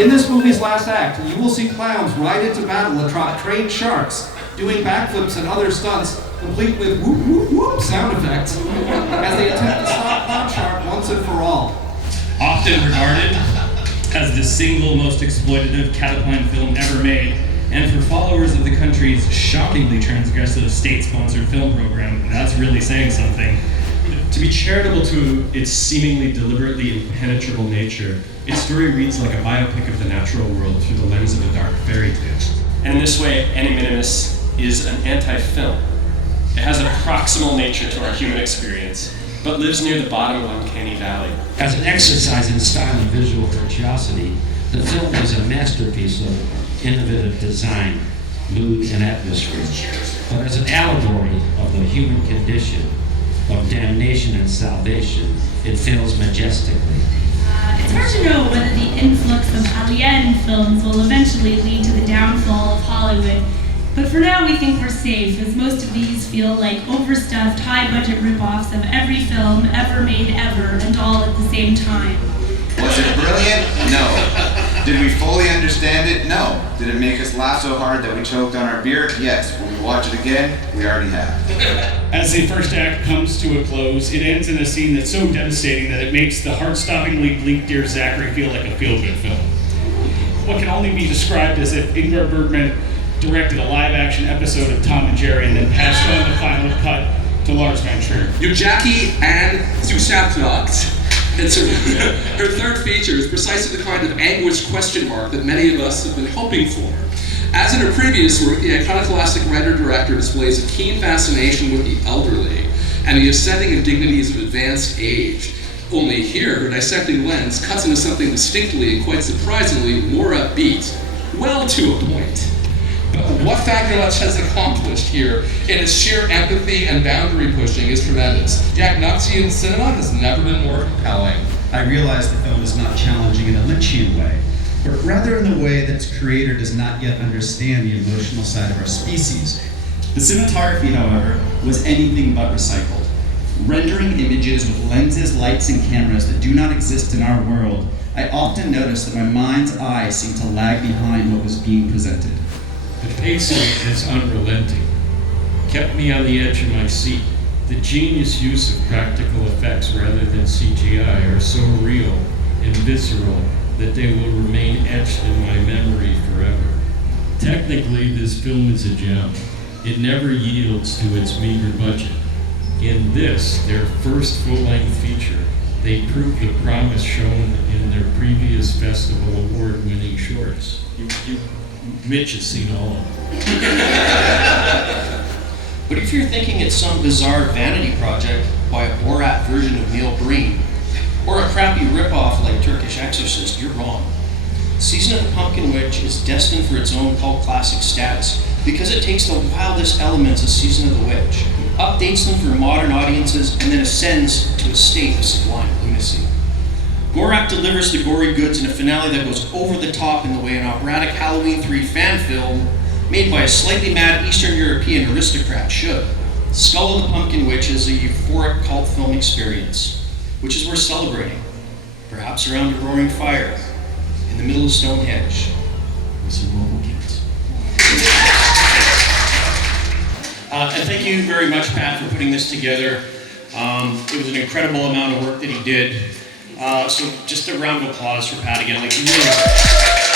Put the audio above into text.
In this movie's last act, you will see clowns ride into battle atop trained sharks, doing backflips and other stunts, complete with whoop whoop whoop sound effects, as they attempt to stop Clown Shark once and for all. Often regarded as the single most exploitative Catapult film ever made, and for followers of the country's shockingly transgressive state-sponsored film program, that's really saying something. To be charitable to its seemingly deliberately impenetrable nature, its story reads like a biopic of the natural world through the lens of a dark fairy tale. And in this way, Any Minimus is an anti-film. It has a proximal nature to our human experience, but lives near the bottom of Uncanny Valley. As an exercise in style and visual virtuosity, the film is a masterpiece of innovative design, mood, and atmosphere. But as an allegory of the human condition, of damnation and salvation, it fails majestically. It's hard to know whether the influx of AILIEN films will eventually lead to the downfall of Hollywood, but for now we think we're safe, as most of these feel like overstuffed, high-budget rip-offs of every film ever made ever, and all at the same time. Was it brilliant? No. Did we fully understand it? No. Did it make us laugh so hard that we choked on our beer? Yes. Will we watch it again? We already have. As the first act comes to a close, it ends in a scene that's so devastating that it makes the heart-stoppingly bleak Dear Zachary feel like a feel-good film. What can only be described as if Ingmar Bergman directed a live-action episode of Tom and Jerry and then passed on the final cut to Lars von Trier. Your Jackie Ann Zusapnacht. It's her third feature is precisely the kind of anguished question mark that many of us have been hoping for. As in her previous work, the iconoclastic writer-director displays a keen fascination with the elderly and the ascending indignities of advanced age. Only here, her dissecting lens cuts into something distinctly and quite surprisingly more upbeat, well to a point. But what Fabulous has accomplished here in its sheer empathy and boundary pushing is tremendous. Jagnatsian cinema has never been more compelling. I realize the film is not challenging in a Lynchian way, but rather in the way that its creator does not yet understand the emotional side of our species. The cinematography, however, was anything but recycled. Rendering images with lenses, lights, and cameras that do not exist in our world, I often noticed that my mind's eye seemed to lag behind what was being presented. The pacing is unrelenting, kept me on the edge of my seat. The genius use of practical effects rather than CGI are so real and visceral that they will remain etched in my memory forever. Technically, this film is a gem. It never yields to its meager budget. In this, their first full-length feature, they prove the promise shown in their previous festival award-winning shorts. Mitch has seen all of them. But if you're thinking it's some bizarre vanity project by a Borat version of Neil Breen, or a crappy ripoff like Turkish Exorcist, you're wrong. Season of the Pumpkin Witch is destined for its own cult classic status because it takes the wildest elements of Season of the Witch, updates them for modern audiences, and then ascends to a state of sublime lunacy. Gorak delivers the gory goods in a finale that goes over the top in the way an operatic Halloween 3 fan film made by a slightly mad Eastern European aristocrat should. Skull of the Pumpkin Witch is a euphoric cult film experience, which is worth celebrating, perhaps around a roaring fire in the middle of Stonehenge with some local kids. And thank you very much, Pat, for putting this together. It was an incredible amount of work that he did. So just a round of applause for Pat again. Like, really.